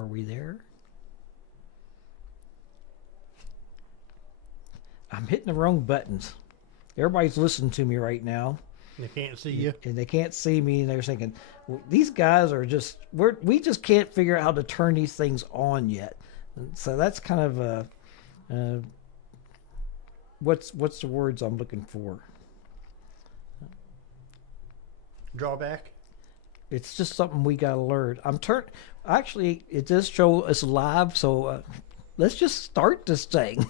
Are we there? I'm hitting the wrong buttons. Everybody's listening to me right now. They can't see you. And they can't see me, and they're thinking, well, these guys are just, we just can't figure out how to turn these things on yet. And so that's kind of what's the words I'm looking for? Drawback. It's just something we got to learn. Actually, it does show us live, so let's just start this thing.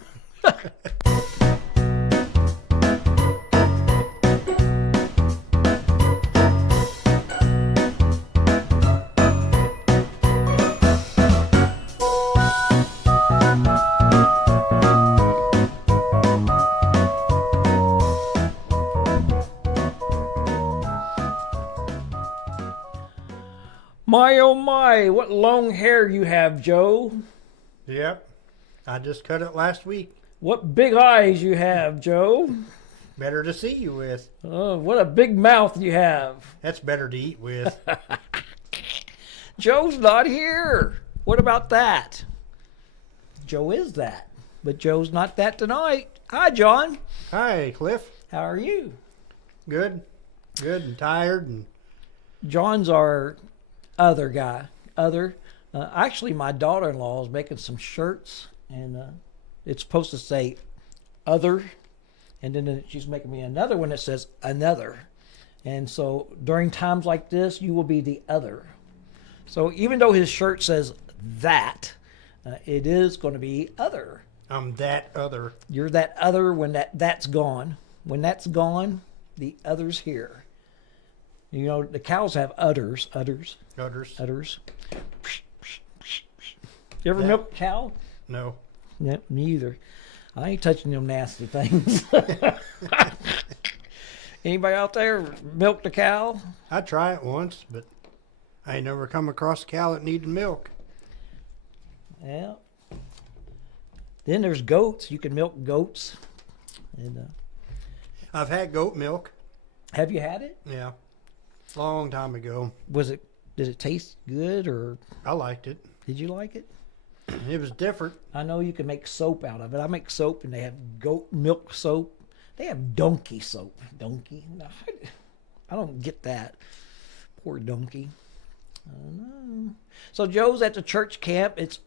My, oh my, what long hair you have, Joe. Yep. I just cut it last week. What big eyes you have, Joe. Better to see you with. Oh, what a big mouth you have. That's better to eat with. Joe's not here. What about that? Joe is that, but Joe's not that tonight. Hi, John. Hi, Cliff. How are you? Good. Good and tired. And John's our other guy. Actually, my daughter-in-law is making some shirts, and it's supposed to say other, and then she's making me another one that says another. And so during times like this, you will be the other. So even though his shirt says that, it is going to be other. I'm that other. You're that other when that's gone. When that's gone, the other's here. You know, the cows have udders. Udders. You ever milk a cow? No. Yeah, me either. I ain't touching them nasty things. Anybody out there milked a cow? I tried it once, but I ain't never come across a cow that needed milk. Yeah. Then there's goats. You can milk goats. And I've had goat milk. have you had it? Yeah. Long time ago. Did it taste good, or I liked it. did you like it? It was different. I know you can make soap out of it. I make soap, and they have goat milk soap. They have donkey soap. Donkey? No, I don't get that. Poor donkey. I don't know. So Joe's at the church camp. It's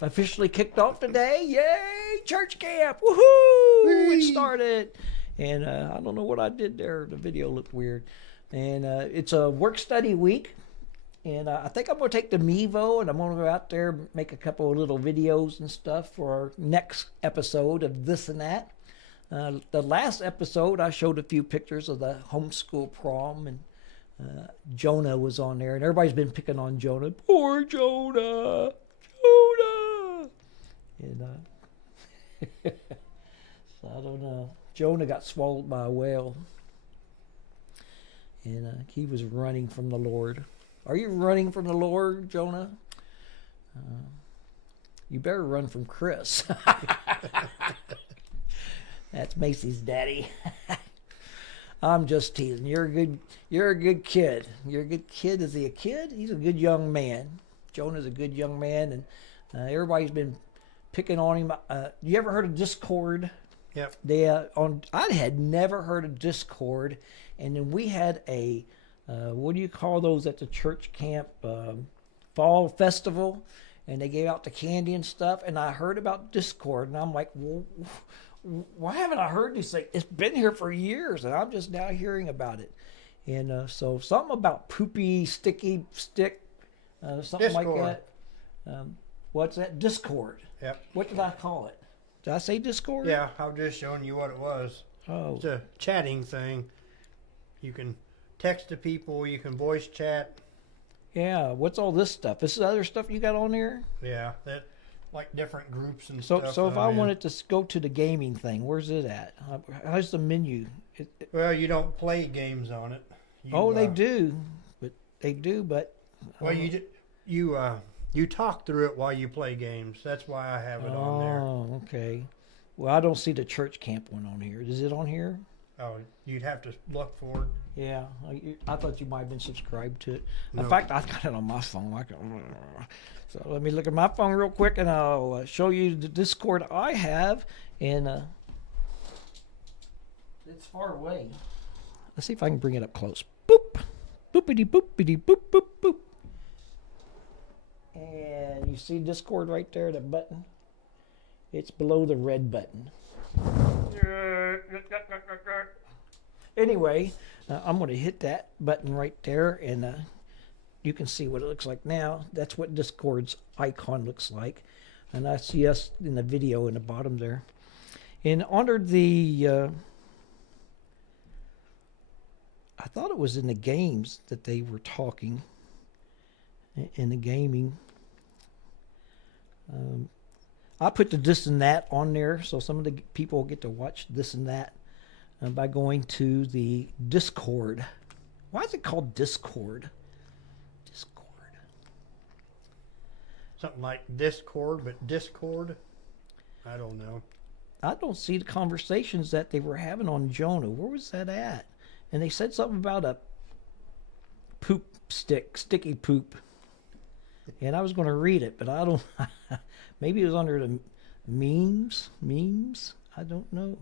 officially kicked off today. Yay! Church camp! Woohoo! It started. And I don't know what I did there. The video looked weird. And it's a work-study week. And I think I'm going to take the Mevo, and I'm going to go out there and make a couple of little videos and stuff for our next episode of This and That. The last episode, I showed a few pictures of the homeschool prom, and Jonah was on there. And everybody's been picking on Jonah. Poor Jonah! Jonah! And so I don't know. Jonah got swallowed by a whale. And he was running from the Lord. Are you running from the Lord, Jonah? You better run from Chris. That's Macy's daddy. I'm just teasing. You're a good kid. You're a good kid. Is he a kid? He's a good young man. Jonah's a good young man, and everybody's been picking on him. You ever heard of Discord? Yep. I had never heard of Discord, and then we had a what do you call those at the church camp? Fall festival, and they gave out the candy and stuff. And I heard about Discord, and I'm like, well, why haven't I heard this thing? It's been here for years, and I'm just now hearing about it. And so something about poopy, sticky stick, something Discord. like that. What's that? Discord. Yep. What did I call it? Did I say Discord? Yeah, I was just showing you what it was. Oh. It's a chatting thing. You can text to people. You can voice chat. Yeah. What's all this stuff? This is other stuff you got on there? Yeah, that like different groups and So, stuff. so if that I I'm in. wanted to go to the gaming thing, where's it at? How's the menu? Well, you don't play games on it. They do, but Well, you talk through it while you play games. That's why I have it on there. Oh, okay. Well, I don't see the church camp one on here. Is it on here? Oh, you'd have to look for it. Yeah, I thought you might have been subscribed to it. In No. fact, I've got it on my phone. So let me look at my phone real quick, and I'll show you the Discord I have. And it's far away. Let's see if I can bring it up close. Boop, boopity boopity boop boop boop. And you see Discord right there, the button. It's below the red button. Anyway, I'm going to hit that button right there, and you can see what it looks like now. That's what Discord's icon looks like. And I see us in the video in the bottom there. And under the, I thought it was in the games that they were talking, in the gaming. I put the this and that on there, so some of the people get to watch this and that by going to the Discord. Why is it called Discord? Discord. Something like Discord, but Discord? I don't know. I don't see the conversations that they were having on Jonah. Where was that at? And they said something about a poop stick, sticky poop. And I was going to read it, but I don't. Maybe it was under the memes. I don't know.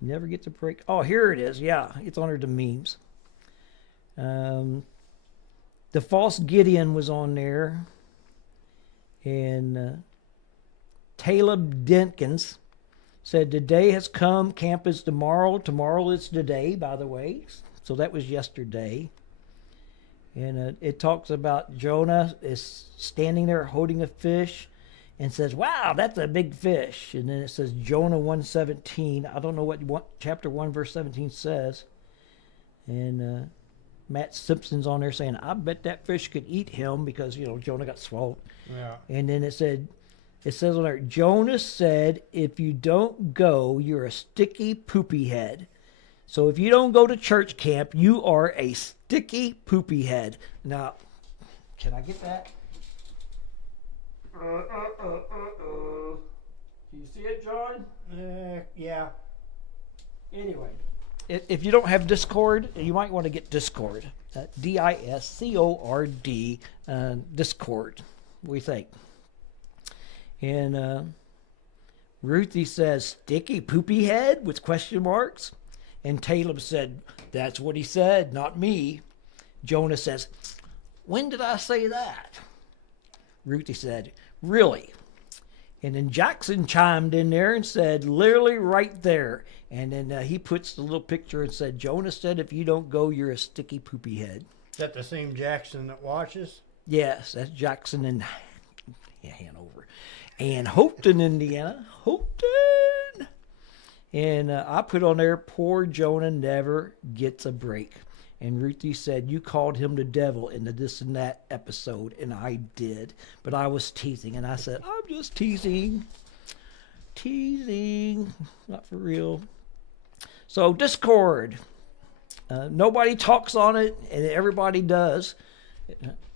Never get to break. Oh, here it is. Yeah, it's under the memes. The false Gideon was on there, and Caleb Dinkins said, "The day has come. Camp is tomorrow. Tomorrow is today." By the way, so that was yesterday. And it talks about Jonah is standing there holding a fish and says, "Wow, that's a big fish." And then it says Jonah 1:17. I don't know what chapter 1 verse 17 says. And Matt Simpson's on there saying, "I bet that fish could eat him," because, Jonah got swallowed. Yeah. And then it says on there, Jonah said, "If you don't go, you're a sticky poopy head. So if you don't go to church camp, you are a sticky poopy head." Now, can I get that? Do you see it, John? Yeah. Anyway, if you don't have Discord, you might want to get Discord. Discord, Discord, we think. And Ruthie says, "Sticky poopy head?" with question marks. And Caleb said, "That's what he said, not me." Jonah says, "When did I say that?" Ruthie said, "Really?" And then Jackson chimed in there and said, "Literally right there." And then he puts the little picture and said, "Jonah said, if you don't go, you're a sticky poopy head." Is that the same Jackson that watches? Yes, that's Jackson in Hanover. And Hopeton, Indiana. Hopeton. And I put on there, "Poor Jonah never gets a break." And Ruthie said, "You called him the devil in the this and that episode." And I did. But I was teasing. And I said, "I'm just teasing. Teasing. Not for real." So Discord. Nobody talks on it, and everybody does.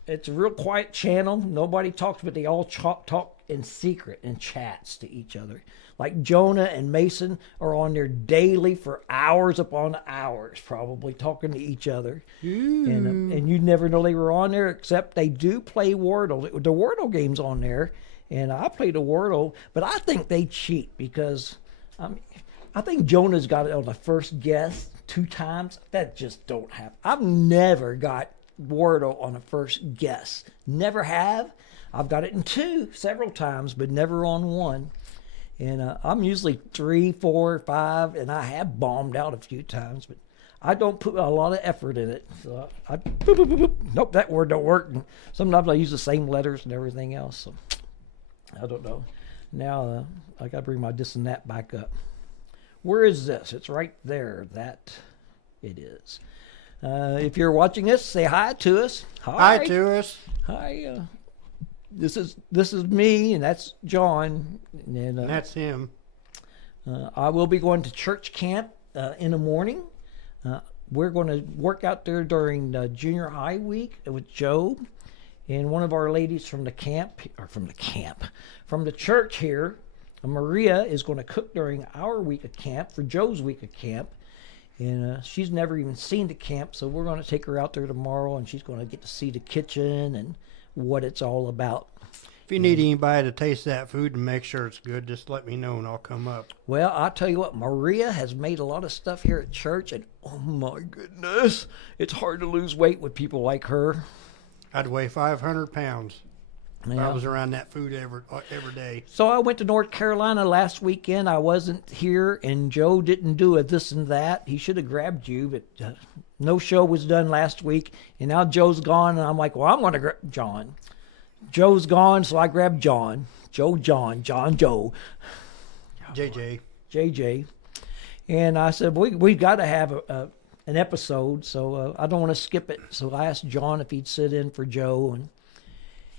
It's a real quiet channel. Nobody talks, but they all talk in secret in chats to each other. Like Jonah and Mason are on there daily for hours upon hours, probably talking to each other. And you never know they were on there, except they do play Wordle. The Wordle game's on there, and I play the Wordle, but I think they cheat because I think Jonah's got it on the first guess 2 times. That just don't happen. I've never got Wordle on a first guess. Never have. I've got it in 2 several times, but never on 1. And I'm usually 3, 4, 5, and I have bombed out a few times, but I don't put a lot of effort in it. So boop, boop, boop, boop. Nope, that word don't work. And sometimes I use the same letters and everything else. So I don't know. Now I got to bring my this and that back up. Where is this? It's right there. That it is. If you're watching this, say hi to us. Hi to us. Hi. This is me, and that's John, and That's him. I will be going to church camp in the morning. We're going to work out there during the junior high week with Job, and one of our ladies from the church here Maria is going to cook during our week of camp for Joe's week of camp. And she's never even seen the camp, so we're going to take her out there tomorrow, and she's going to get to see the kitchen and what it's all about. If you need anybody to taste that food and make sure it's good, just let me know and I'll come up. Well, I'll tell you what, Maria has made a lot of stuff here at church, and oh my goodness, it's hard to lose weight with people like her. I'd weigh 500 pounds. If Yeah. I was around that food every day. So I went to North Carolina last weekend. I wasn't here, and Joe didn't do a this and that. He should have grabbed you, but no show was done last week. And now Joe's gone, and I'm like, well, I'm going to grab John. Joe's gone, so I grabbed John. Joe, John, Joe, JJ. And I said, we've got to have an episode, so I don't want to skip it. So I asked John if he'd sit in for Joe,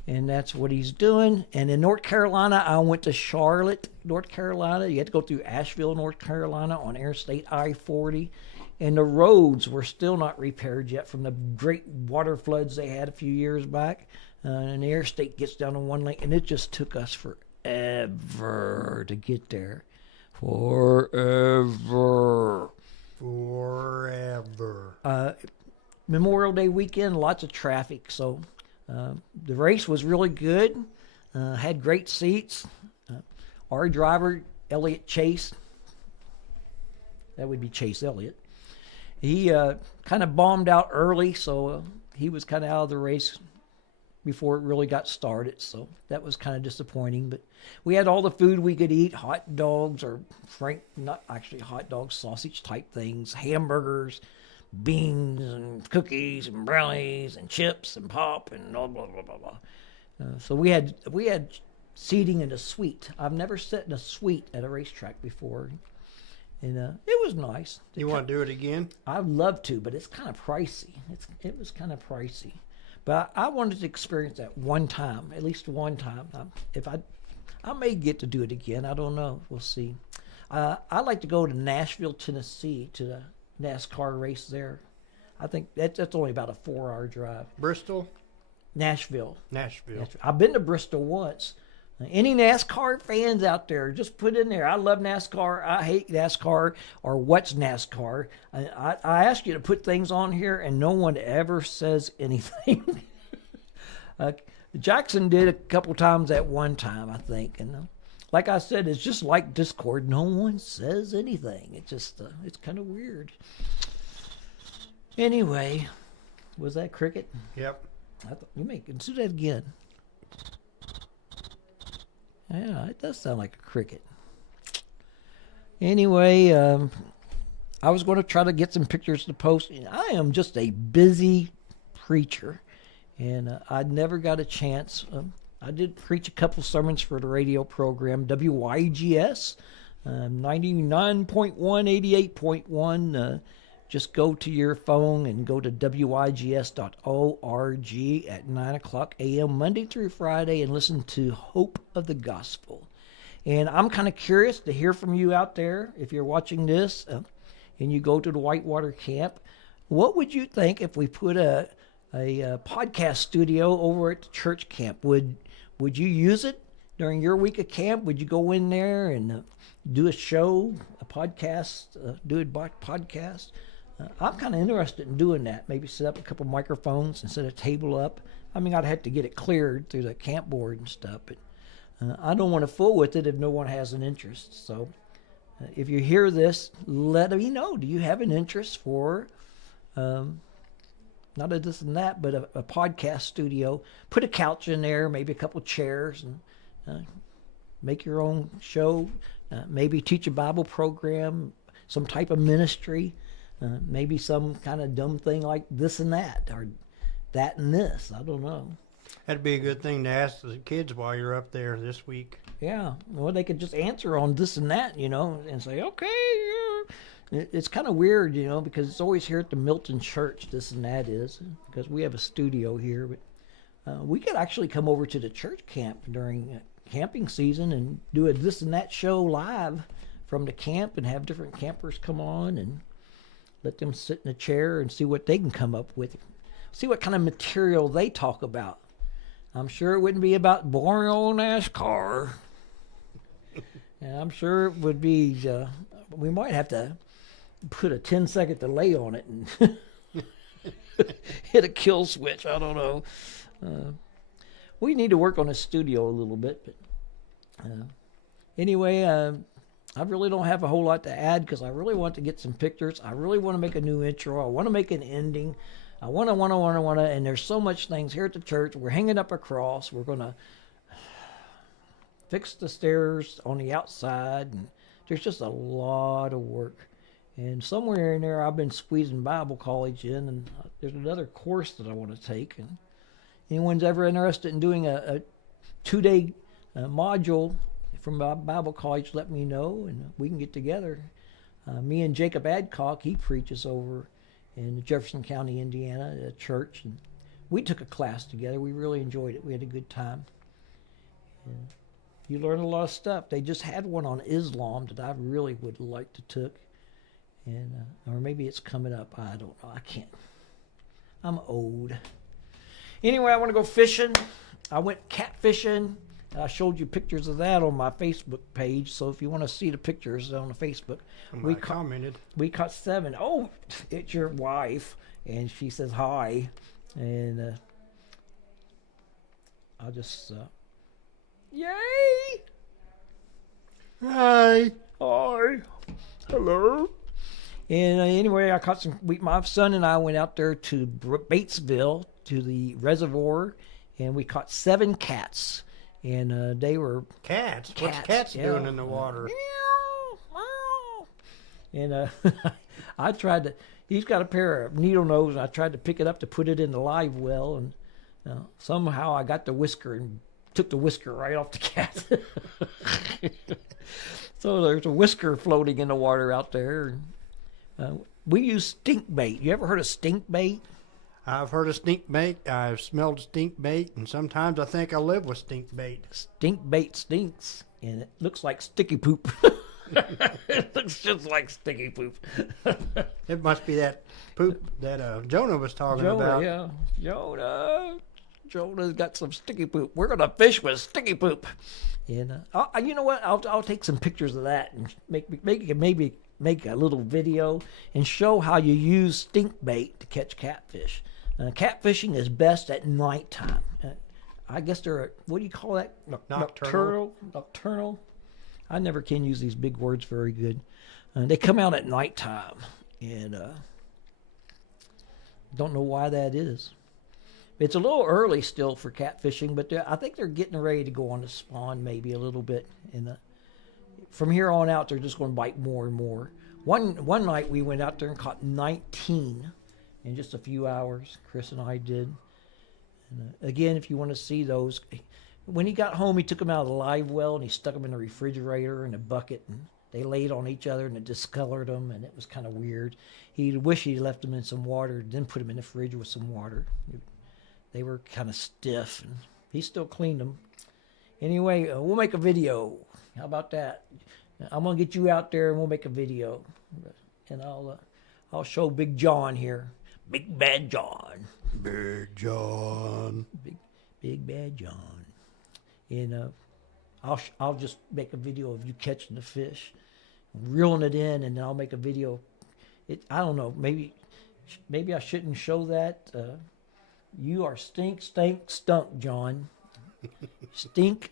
and that's what he's doing. And in North Carolina, I went to Charlotte, North Carolina. You had to go through Asheville, North Carolina on Interstate I-40. And the roads were still not repaired yet from the great water floods they had a few years back. And the interstate gets down to one lane, and it just took us forever to get there. Forever. Memorial Day weekend, lots of traffic, so... the race was really good, had great seats. Our driver, Elliott Chase, that would be Chase Elliott, he kind of bombed out early, so he was kind of out of the race before it really got started, so that was kind of disappointing. But we had all the food we could eat, hot dogs, or not actually hot dogs, sausage type things, hamburgers, beans and cookies and brownies and chips and pop and blah blah blah blah blah. So we had seating in a suite. I've never sat in a suite at a racetrack before, and it was nice. You want to do it again? I'd love to, but it's kind of pricey. It was kind of pricey, but I wanted to experience that one time, at least one time. If I may get to do it again. I don't know. We'll see. I'd like to go to Nashville, Tennessee, to the NASCAR race there. I think that's only about a 4-hour drive. Bristol? Nashville. I've been to Bristol once. Any NASCAR fans out there, just put in there, I love NASCAR, I hate NASCAR, or what's NASCAR. I ask you to put things on here, and no one ever says anything. Jackson did a couple times at one time, I think, and like I said, it's just like Discord. No one says anything. It's just, it's kind of weird. Anyway, was that cricket? Yep. You may do that again. Yeah, it does sound like a cricket. Anyway, I was going to try to get some pictures to post. I am just a busy preacher, and I never got a chance. I did preach a couple sermons for the radio program, WYGS, 99.1, 88.1. Just go to your phone and go to WYGS.org at 9 o'clock a.m. Monday through Friday and listen to Hope of the Gospel. And I'm kind of curious to hear from you out there. If you're watching this and you go to the Whitewater Camp, what would you think if we put a podcast studio over at the church camp? Would you use it during your week of camp? Would you go in there and do a show, a podcast, do a podcast? I'm kind of interested in doing that. Maybe set up a couple microphones and set a table up. I mean, I'd have to get it cleared through the camp board and stuff, but I don't want to fool with it if no one has an interest. So if you hear this, let me know. Do you have an interest for not a this and that, but a podcast studio? Put a couch in there, maybe a couple chairs, and make your own show. Maybe teach a Bible program, some type of ministry, maybe some kind of dumb thing like this and that, or that and this. I don't know. That'd be a good thing to ask the kids while you're up there this week. Yeah, well, they could just answer on this and that, and say, okay, yeah. It's kind of weird, because it's always here at the Milton Church, this and that is, because we have a studio here. But we could actually come over to the church camp during camping season and do a this and that show live from the camp and have different campers come on and let them sit in a chair and see what they can come up with. See what kind of material they talk about. I'm sure it wouldn't be about boring old NASCAR. And I'm sure it would be. We might have to put a 10-second delay on it and hit a kill switch. I don't know. We need to work on the studio a little bit, but anyway, I really don't have a whole lot to add because I really want to get some pictures. I really want to make a new intro. I want to make an ending. I want to, and there's so much things here at the church. We're hanging up a cross. We're going to fix the stairs on the outside, and there's just a lot of work. And somewhere in there, I've been squeezing Bible college in, and there's another course that I want to take. And anyone's ever interested in doing a 2-day module from Bible college, let me know, and we can get together. Me and Jacob Adcock, he preaches over in Jefferson County, Indiana, at a church, and we took a class together. We really enjoyed it. We had a good time. And you learn a lot of stuff. They just had one on Islam that I really would like to took, and or maybe it's coming up. I don't know. I can't. I'm old. Anyway, I want to go fishing. I went catfishing. I showed you pictures of that on my Facebook page. So if you want to see the pictures on the Facebook, I commented. We caught 7. Oh, it's your wife, and she says hi, and I'll just yay! Hi. Hi. Hello. And anyway, I caught some. My son and I went out there to Batesville to the reservoir, and we caught 7 cats. And they were Cats. Cats, What's cats yeah. doing in the water? And I tried to. He's got a pair of needle nose, and I tried to pick it up to put it in the live well, and somehow I got the whisker and took the whisker right off the cat. So there's a whisker floating in the water out there. We use stink bait. You ever heard of stink bait? I've heard of stink bait. I've smelled stink bait, and sometimes I think I live with stink bait. Stink bait stinks, and it looks like sticky poop. It looks just like sticky poop. It must be that poop that Jonah was talking about. Yeah, Jonah's got some sticky poop. We're gonna fish with sticky poop. And you know what? I'll take some pictures of that and maybe make a little video and show how you use stink bait to catch catfish. Catfishing is best at nighttime. I guess they're what do you call that? Nocturnal. Nocturnal. I never can use these big words very good. They come out at nighttime, and don't know why that is. It's a little early still for catfishing, but I think they're getting ready to go on the spawn maybe a little bit. And from here on out, they're just going to bite more and more. One night we went out there and caught 19 in just a few hours. Chris and I did. And again, if you want to see those, when he got home, he took them out of the live well and he stuck them in the refrigerator in a bucket, and they laid on each other and it discolored them, and it was kind of weird. He wished he'd left them in some water, then put them in the fridge with some water. They were kind of stiff, and he still cleaned them. Anyway, we'll make a video. How about that? I'm gonna get you out there and we'll make a video, and I'll show Big John here, Big Bad John, Big John, Big Bad John, and I'll just make a video of you catching the fish, reeling it in, and then I'll make a video. I don't know, maybe I shouldn't show that. You are stink, stunk, John. Stink,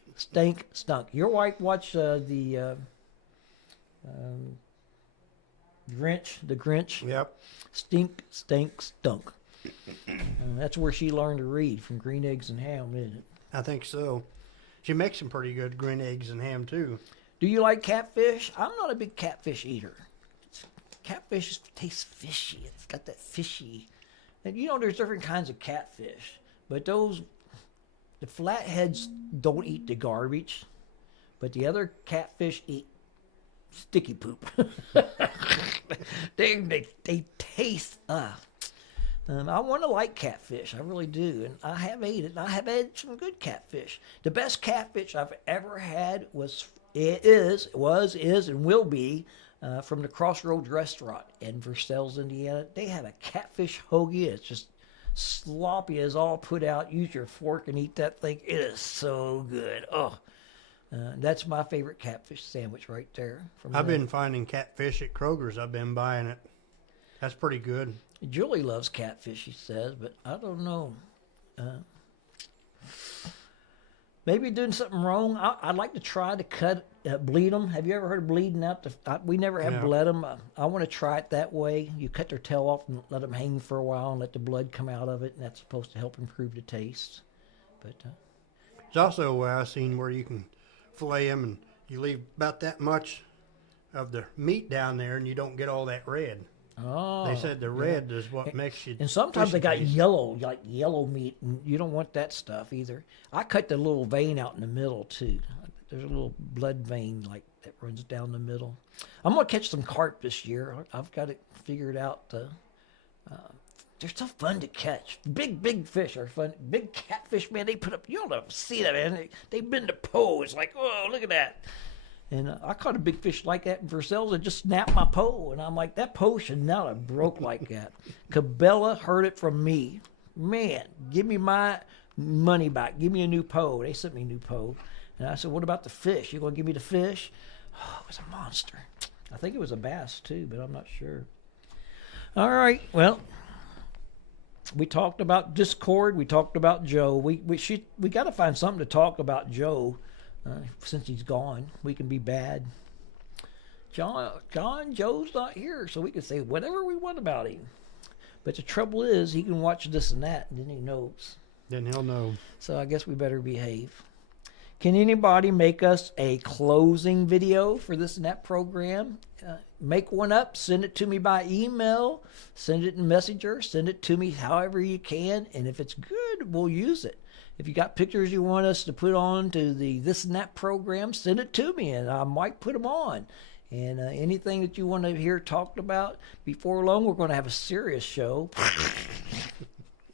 stunk. Your wife watched the Grinch. Yep. Stink, stunk. That's where she learned to read, from Green Eggs and Ham, isn't it? I think so. She makes some pretty good green eggs and ham too. Do you like catfish? I'm not a big catfish eater. Catfish tastes fishy. It's got that fishy. And there's different kinds of catfish, but the flatheads don't eat the garbage, but the other catfish eat sticky poop. they taste. I want to like catfish. I really do, and I have ate it. And I have had some good catfish. The best catfish I've ever had was, and will be. From the Crossroads Restaurant in Versailles, Indiana. They have a catfish hoagie. It's just sloppy as all put out. Use your fork and eat that thing. It is so good. Oh, That's my favorite catfish sandwich right there. I've been finding catfish at Kroger's. I've been buying it. That's pretty good. Julie loves catfish, she says, but I don't know. Maybe doing something wrong. I'd like to try to bleed them. Have you ever heard of bleeding out? We never have No. bled them. I want to try it that way. You cut their tail off and let them hang for a while and let the blood come out of it, and that's supposed to help improve the taste. But There's also a way I've seen where you can fillet them and you leave about that much of the meat down there and you don't get all that red. They said the red is what makes you. And sometimes they got taste. yellow meat, and you don't want that stuff either. I cut the little vein out in the middle too. There's a little blood vein like that runs down the middle. I'm gonna catch some carp this year. I've got it figured out. They're so fun to catch. Big fish are fun. Big catfish, man. They put up. You don't see that, man. They bend the pole. It's like, oh, look at that. And I caught a big fish like that in Versailles and just snapped my pole. And I'm like, that pole should not have broke like that. Cabela heard it from me. Man, give me my money back. Give me a new pole. They sent me a new pole. And I said, what about the fish? You going to give me the fish? Oh, it was a monster. I think it was a bass too, but I'm not sure. All right, well, we talked about Discord. We talked about Joe. We got to find something to talk about Joe. Since he's gone, we can be bad. Joe's not here, so we can say whatever we want about him. But the trouble is, he can watch this and that, and then he knows. Then he'll know. So I guess we better behave. Can anybody make us a closing video for this and that program? Make one up, send it to me by email, send it in Messenger, send it to me however you can, and if it's good, we'll use it. If you got pictures you want us to put on to the this and that program, send it to me, and I might put them on. And anything that you want to hear talked about, before long, we're going to have a serious show.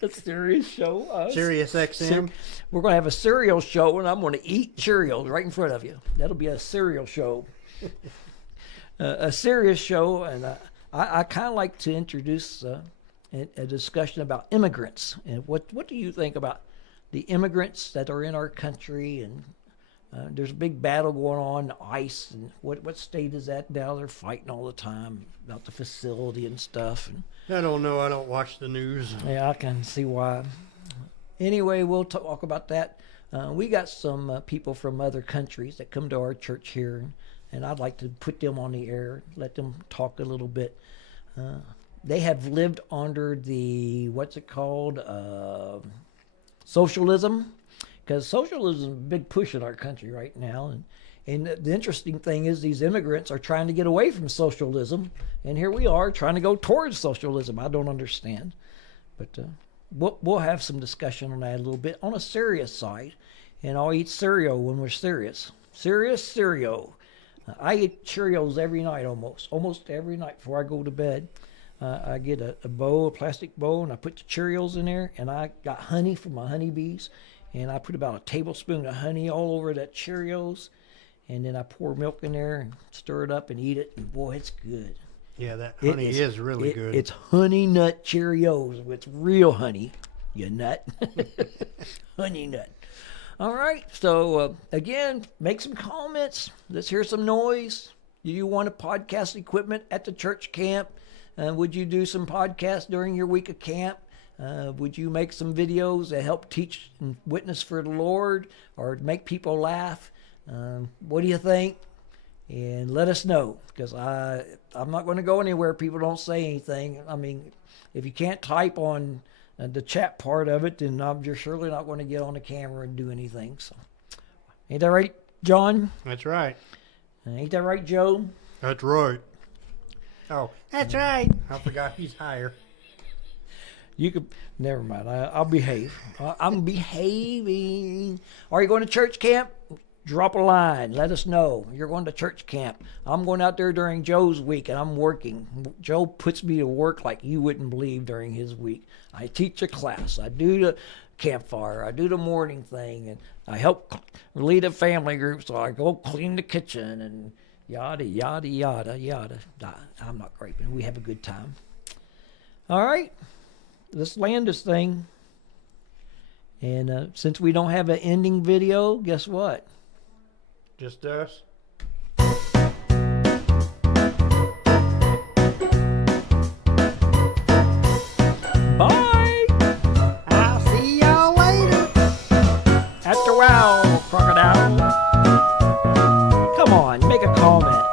A serious show. Sirius XM. We're going to have a cereal show, and I'm going to eat Cheerios right in front of you. That'll be a cereal show. A serious show, and I kind of like to introduce a discussion about immigrants. And what do you think about the immigrants that are in our country? And there's a big battle going on, ICE, and what state is that now? They're fighting all the time about the facility and stuff. And I don't know. I don't watch the news. yeah, I can see why. Anyway, we'll talk about that. We got some people from other countries that come to our church here, and I'd like to put them on the air, let them talk a little bit. They have lived under the, what's it called, socialism, because socialism is a big push in our country right now. And the interesting thing is these immigrants are trying to get away from socialism, and here we are trying to go towards socialism. I don't understand. But we'll have some discussion on that a little bit on a serious side, and I'll eat cereal when we're serious. Serious cereal. I eat Cheerios every night almost every night before I go to bed. I get a bowl, a plastic bowl, and I put the Cheerios in there, and I got honey from my honeybees, and I put about a tablespoon of honey all over that Cheerios, and then I pour milk in there and stir it up and eat it, and boy, it's good. Yeah, that honey is really good. It's honey nut Cheerios. It's real honey, you nut. Honey nut. All right, so again, make some comments. Let's hear some noise. Do you want a podcast equipment at the church camp? Would you do some podcasts during your week of camp? Would you make some videos that help teach and witness for the Lord or make people laugh? What do you think? And let us know, because I'm not going to go anywhere people don't say anything. I mean, if you can't type on the chat part of it, then you're surely not going to get on the camera and do anything. So, ain't that right, John? That's right. Ain't that right, Joe? That's right. Oh, That's right. I forgot he's higher. You could, never mind. I'll behave. I'm behaving. Are you going to church camp? Drop a line. Let us know. You're going to church camp. I'm going out there during Joe's week, and I'm working. Joe puts me to work like you wouldn't believe during his week. I teach a class. I do the campfire. I do the morning thing, and I help lead a family group, so I go clean the kitchen and yada, yada, yada, yada. I'm not griping. We have a good time. All right. Let's land this thing. And since we don't have an ending video, guess what? Just us. Bye. I'll see y'all later. After wow, crocodile. Come on, make a comment.